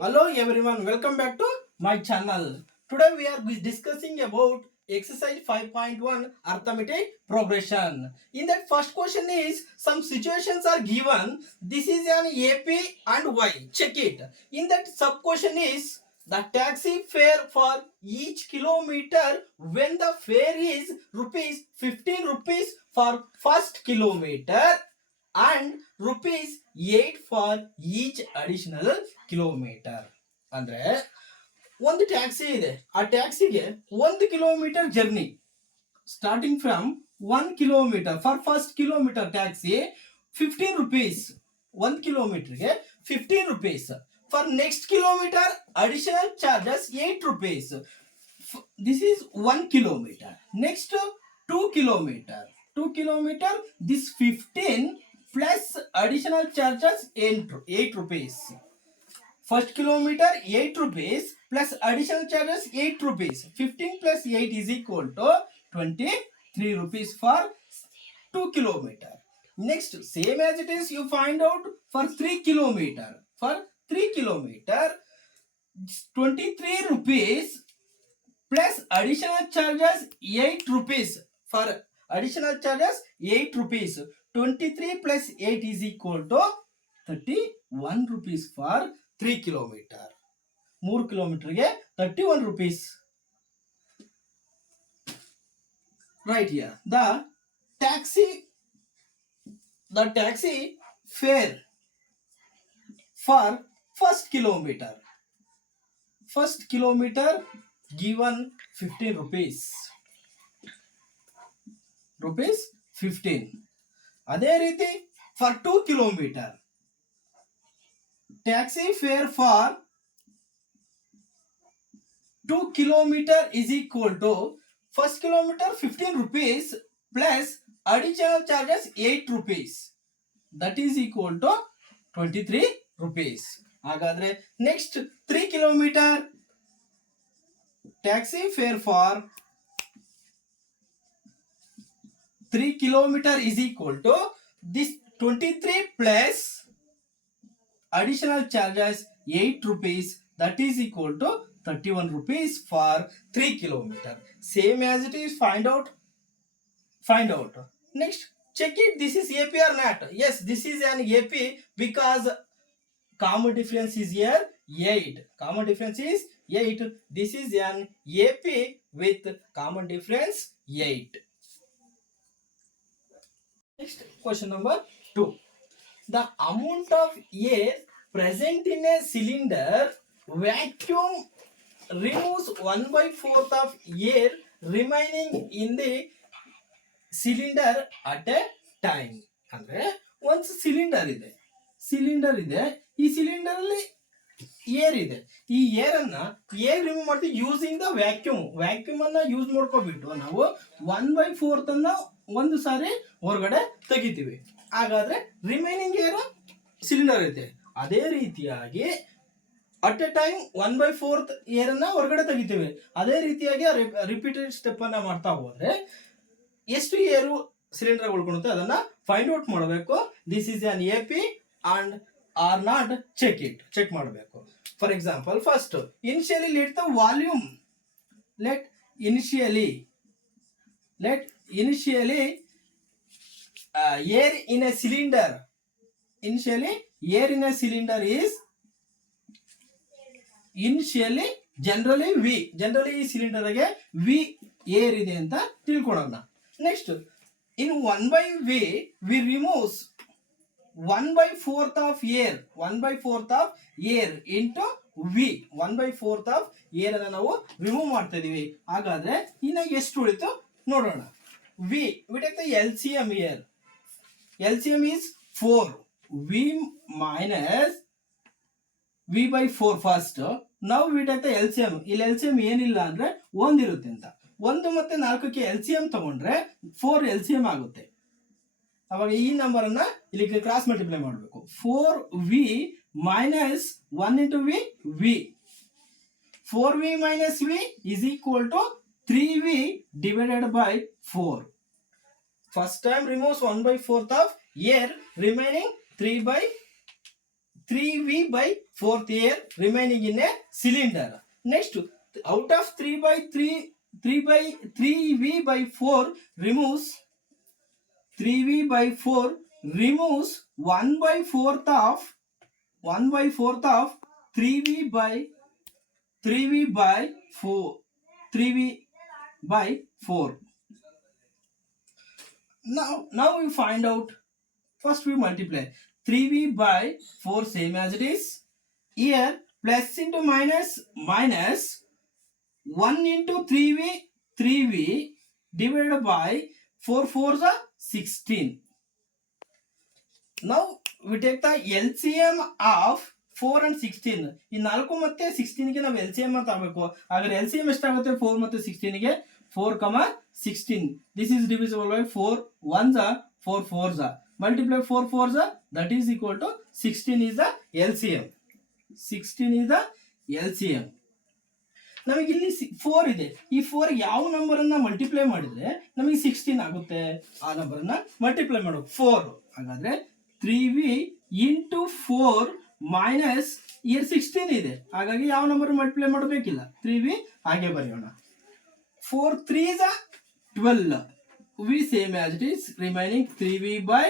Hello everyone, welcome back to my channel. Today we are discussing about exercise 5.1 arithmetic progression. In that first question is some situations are given. This is an AP and Y. Check it. In that sub question is the taxi fare for each kilometer when the fare is rupees 15 rupees for first kilometer and rupees 8 for each additional kilometre. ಅಂದ್ರೆ ಒಂದು ಟ್ಯಾಕ್ಸಿ ಇದೆ, ಆ ಟ್ಯಾಕ್ಸಿಗೆ 1 kilometre journey starting from 1 kilometre for first kilometre taxi 15 ರುಪೀಸ್. 1 ಕಿಲೋಮೀಟರ್ಗೆ 15 rupees. For next kilometre additional charges 8 rupees. This is 1 kilometre. Next 2 kilometre this 15 plus additional charges 8 rupees. First kilometer 8 rupees plus additional charges 8 rupees. 15 plus 8 is equal to 23 rupees for 2 kilometer. Next, same as it is, you find out for 3 kilometer. For 3 kilometer 23 rupees plus additional charges 8 rupees. For additional charges 8 rupees. 23 plus 8 is equal to 31 rupees for 3 kilometer. 3 kilometerಗೆ 31 rupees. Right here. The taxi fare for first kilometer. First kilometer given 15 rupees. Rupees 15. ಅದೇ ರೀತಿ for 2 kilometre taxi fare for 2 kilometre is equal to first kilometre 15 rupees plus additional charges 8 rupees. That is equal to 23 rupees. ಹಾಗಾದ್ರೆ next 3 kilometre taxi fare for 3 kilometer is equal to this 23 plus additional charges 8 rupees, that is equal to 31 rupees for 3 kilometer. Same as it is, find out. Next, check it, this is AP or not. Yes, this is an AP because common difference is here 8. Common difference is 8. This is an AP with common difference 8. Next, question number 2. The amount of air present in a cylinder vacuum removes 1/4 of air remaining in the cylinder at a time. ಅಂದ್ರೆ ಒಂದು ಸಿಲಿಂಡರ್ ಇದೆ, ಈ ಸಿಲಿಂಡರ್ ಅಲ್ಲಿ ಏರ್ ಇದೆ. ಈ hair remove ಮಾಡ್ತೀವಿ using the vacuum ಅನ್ನ ಯೂಸ್ ಮಾಡ್ಕೊಬಿಟ್ಟು ನಾವು 1/4 ಅನ್ನ ಒಂದು ಸಾರಿ ಹೊರಗಡೆ ತೆಗಿತೀವಿ. ಹಾಗಾದ್ರೆ ರಿಮೈನಿಂಗ್ ಏರ್ ಸಿಲಿಂಡರ್ ಐತೆ. ಅದೇ ರೀತಿಯಾಗಿ ಅಟ್ ಎ ಟೈಮ್ 1/4 ಏರ್ ಅನ್ನ ಹೊರಗಡೆ ತೆಗಿತೀವಿ. ಅದೇ ರೀತಿಯಾಗಿ ರಿಪೀಟೆಡ್ ಸ್ಟೆಪ್ ಅನ್ನ ಮಾಡ್ತಾ ಹೋದ್ರೆ ಎಷ್ಟು ಏರು ಸಿಲಿಂಡರ್ ಉಳ್ಕೊಳುತ್ತೆ ಅದನ್ನ ಫೈಂಡ್ ಔಟ್ ಮಾಡಬೇಕು. This is on AP and or not check ಮಾಡಬೇಕು. For example, first initially let the volume let initially air in a cylinder is generally ಈ ಸಿಲಿಂಡರ್ ಗೆ V ಏರ್ ಇದೆ ಅಂತ ತಿಳ್ಕೊಳ್ಳೋಣ. Next, in 1/V we removes 1/4 of air into V. 1/4 of air ಅನ್ನ ನಾವು ರಿಮೂವ್ ಮಾಡ್ತಾ ಇದೀವಿ. ಹಾಗಾದ್ರೆ ಇನ್ನ ಎಷ್ಟು ಉಳಿತು ನೋಡೋಣ. V, we take the LCM here. LCM is 4. V minus V/4 first. Now we take the LCM. ಇಲ್ಲಿ LCM ಏನಿಲ್ಲ ಅಂದ್ರೆ 1 ಇರುತ್ತೆ ಅಂತ. 1 ಮತ್ತೆ 4ಕ್ಕೆ LCM ತಗೊಂಡ್ರೆ 4 LCM ಆಗುತ್ತೆ. ಅವಾಗ ಈ ನಂಬರ್ ಅನ್ನ ಇಲ್ಲಿ ಕ್ರಾಸ್ ಮಲ್ಟಿಪ್ಲೈ ಮಾಡಬೇಕು. 4V minus 1 into V. 4V minus V is equal to 3V divided by 4. First time removes 1/4 of air remaining 3V by fourth air remaining in a cylinder. Next, out of 3 by 3v by 4 removes 3v by 4 removes 1 by 4th of 3v by 4. Now we find out. First we multiply 3v by 4 same as it is. Here plus into minus 1 into 3v divided by 4 4s are 16. Now we take the LCM of 4 and 16. ಈ 4 ಮತ್ತೆ 16 ಗೆ ನಾವು LCM ಅಂತ ತಗೋಬೇಕು. ಹಾಗಾದ್ರೆ LCM ಎಷ್ಟಾಗುತ್ತೆ? 4 ಮತ್ತೆ 16 ಗೆ 4, 16. This is divisible by 4 1s are 4 4s are. Multiply 4 4s are, that is equal to 16 is the LCM. 16 is the LCM. ನಮಗೆ ಇಲ್ಲಿ 4 ಇದೆ. ಈ 4 ಯಾವ ನಂಬರ್ ಅನ್ನ ಮಲ್ಟಿಪ್ಲೈ ಮಾಡಿದ್ರೆ ನಮಗೆ 16 ಆಗುತ್ತೆ? ಆ ನಂಬರ್ ಅನ್ನ ಮಲ್ಟಿಪ್ಲೈ ಮಾಡಬೇಕು 4. ಹಾಗಾದ್ರೆ 3v into 4 minus here 16 ಇದೆ. ಹಾಗಾಗಿ ಯಾವ ನಂಬರ್ ಮಲ್ಟಿಪ್ಲೈ ಮಾಡಬೇಕಿಲ್ಲ, 3v ಹಾಗೆ ಬರೆಯೋಣ. 4 3s are 12. v same as it is, remaining 3v by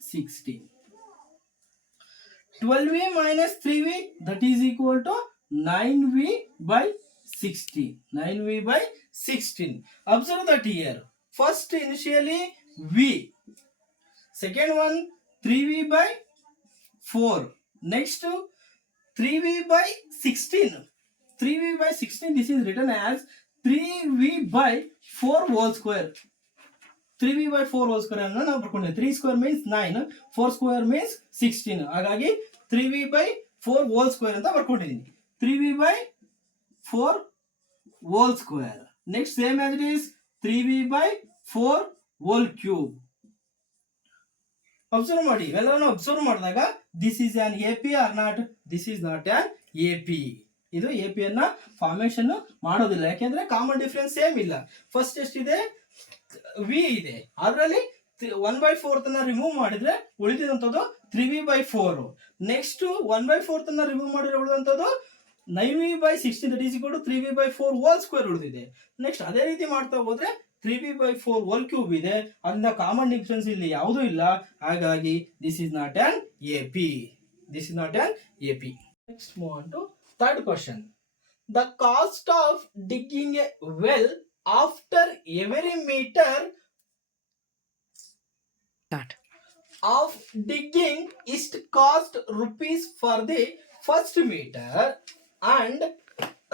16. 12v minus 3v, that is equal to 9v by 16. 9v by 16. Observe that here. First initially v. Second one 3v by 4. Next 3v by 16. 3v by 16, this is written as 3v by 4 whole square. 3v by 4 whole square ಅನ್ನು ನಾವು ಬರ್ಕೊಂಡೆ. 3 square means 9, 4 square means 16. ಹಾಗಾಗಿ 3v by 4 whole square ಅಂತ ಬರ್ಕೊಂಡಿದ್ದೀನಿ. 3v by 4 whole square. Next same as it is 3v by 4 whole cube. Observe ಮಾಡಿ, ಇವೆಲ್ಲವನ್ನು observe ಮಾಡಿದಾಗ this is an AP or not? This is not an AP. ಇದು AP ಅನ್ನ formation ಮಾಡೋದಿಲ್ಲ, ಯಾಕೆಂದ್ರೆ common difference same ಇಲ್ಲ. First ಎಷ್ಟಿದೆ? v ಇದೆ, ಅದರಲ್ಲಿ 1/4 ಅನ್ನ ರಿಮೂವ್ ಮಾಡಿದ್ರೆ ಉಳಿದಿರುವಂತದ್ದು 3v by 4. ನೆಕ್ಸ್ಟ್ 1/4 ಅನ್ನ ರಿಮೂವ್ ಮಾಡಿದ್ರೆ ಉಳಿದಂತದ್ದು 9v by 16, that is equal to 3v by 4 whole square ಉಳಿದಿದೆ. ನೆಕ್ಸ್ಟ್ ಅದೇ ರೀತಿ ಮಾಡ್ತಾ ಹೋದ್ರೆ 3v by 4 ಹೋಲ್ ಕ್ಯೂಬ್ ಇದೆ, ಅದನ್ನ ಕಾಮನ್ ಡಿಫರೆನ್ಸ್ ಇಲ್ಲಿ ಯಾವುದೂ ಇಲ್ಲ. ಹಾಗಾಗಿ this is not an AP. This is not an AP. Next move on to third question. The cost of digging a well after every meter of digging is cost rupees for the first meter and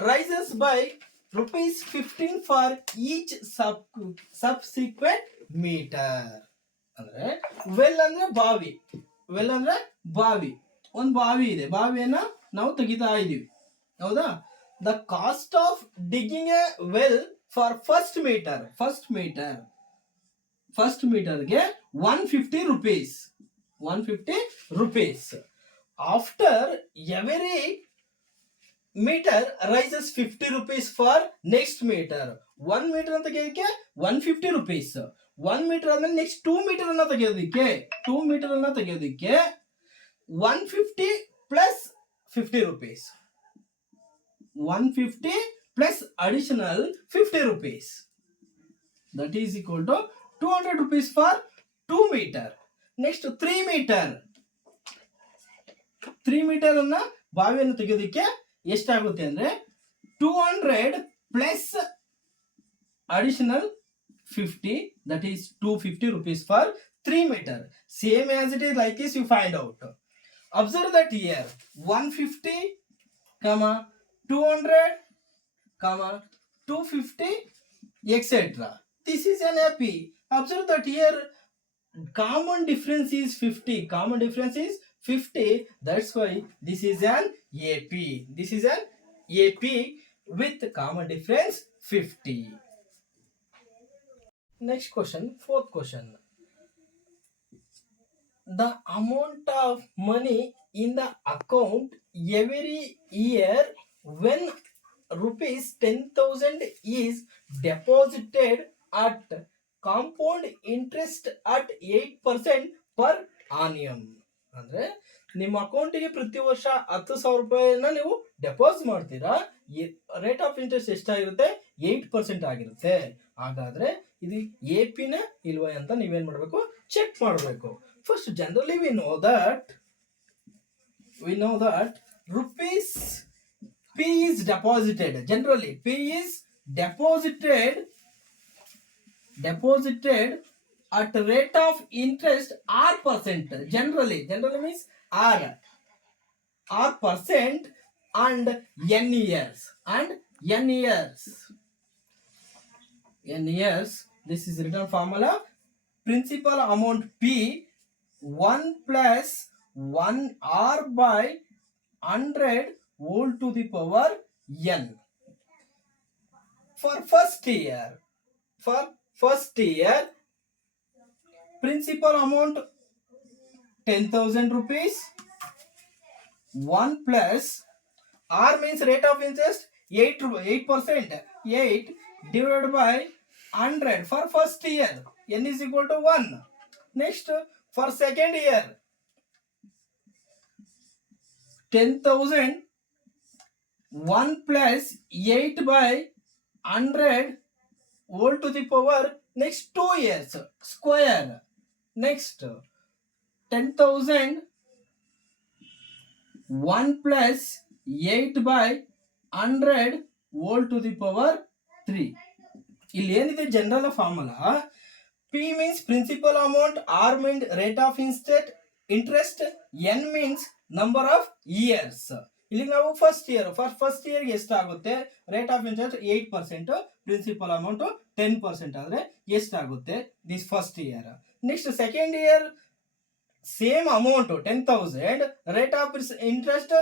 rises by rupees 15 for each subsequent meter. ಅಂದ್ರೆ ವೆಲ್ ಅಂದ್ರೆ ಬಾವಿ. ವೆಲ್ ಅಂದ್ರೆ ಬಾವಿ. ಒಂದು ಬಾವಿ ಇದೆ, ಬಾವಿಯನ್ನ ನಾವು ತೆಗಿತಾ ಇದೀವಿ, ಹೌದಾ? The cost of digging a well for first meter ಗೆ 150 rupees. 150 rupees. After every meter rises 50 rupees for next meter. 1 meter ಅಂತ ತೆಗೆಯೋದಕ್ಕೆ 150 rupees. 1 meter ಆದ್ಮೇಲೆ ನೆಕ್ಸ್ಟ್ 2 meter ಅನ್ನ ತೆಗೆಯೋದಕ್ಕೆ 150 plus 50 rupees. 150 plus additional 50 rupees, that is equal to 200 rupees for 2 meter. Next 3 meter. 3 meter ಅನ್ನ ಬಾವಿಯನ್ನು ತೆಗೆಯೋದಕ್ಕೆ ಎಷ್ಟಾಗುತ್ತೆ ಅಂದ್ರೆ 200 plus additional 50, that is 250 rupees for 3 meter. Same as it is like this, you find out. Observe that here 150, 200, 250, etc. This is an AP. Observe that here common difference is 50. Common difference is 50. That's why this is an AP. This is an AP with common difference 50. Next question, fourth question. The amount of money in the account every year when rupees 10,000 is deposited at compound interest at 8% per annum. ಅಂದ್ರೆ ನಿಮ್ಮ ಅಕೌಂಟಿಗೆ ಪ್ರತಿ ವರ್ಷ 10,000 ರೂಪಾಯಿನ ನೀವು ಡೆಪಾಸಿಟ್ ಮಾಡ್ತೀರಾ, rate of interest ಎಷ್ಟಾಗಿರುತ್ತೆ? 8% ಆಗಿರುತ್ತೆ. ಹಾಗಾದ್ರೆ ಇದು ಎ ಪಿನ ಇಲ್ವಾ ಅಂತ ನೀವೇನ್ ಮಾಡಬೇಕು? ಚೆಕ್ ಮಾಡಬೇಕು. First generally we know that rupees P is deposited. Generally P is deposited at rate of interest R percent. Generally means R percent and n years. This is written formula. Principal amount P 1 plus 1 R by 100 whole to the power n. For first year, principal amount 10,000 rupees. 1 plus R means rate of interest 8%. 8 divided by 100 for first year. N is equal to 1. Next, for second year, 10,000 1 plus 8 by 100 whole to the power next 2 years square. Next, 10,000 1 plus 8 by 100 whole to the power 3. ಇಲ್ಲಿ ಏನಿದೆ general formula, P means principal amount, R means rate of interest, N means number of years. ಇಲ್ಲಿ ನಾವು first year ಎಷ್ಟಾಗುತ್ತೆ? Rate of interest 8%, principal amount 10% ಆದ್ರೆ ಎಷ್ಟಾಗುತ್ತೆ? This first year. Next second year same amount 10,000, rate of interest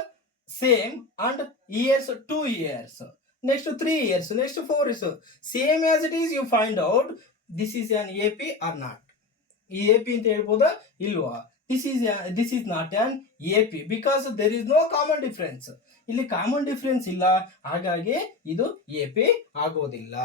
same and years 2 years. Next 3 years, next 4 years, same as it is. You find out this is an AP or not. ಈ AP ಅಂತ ಹೇಳ್ಬೋದಾ ಇಲ್ವಾ? This is not an AP because there is no common difference. ಇಲ್ಲಿ common difference ಇಲ್ಲ, ಹಾಗಾಗಿ ಇದು AP ಆಗೋದಿಲ್ಲ.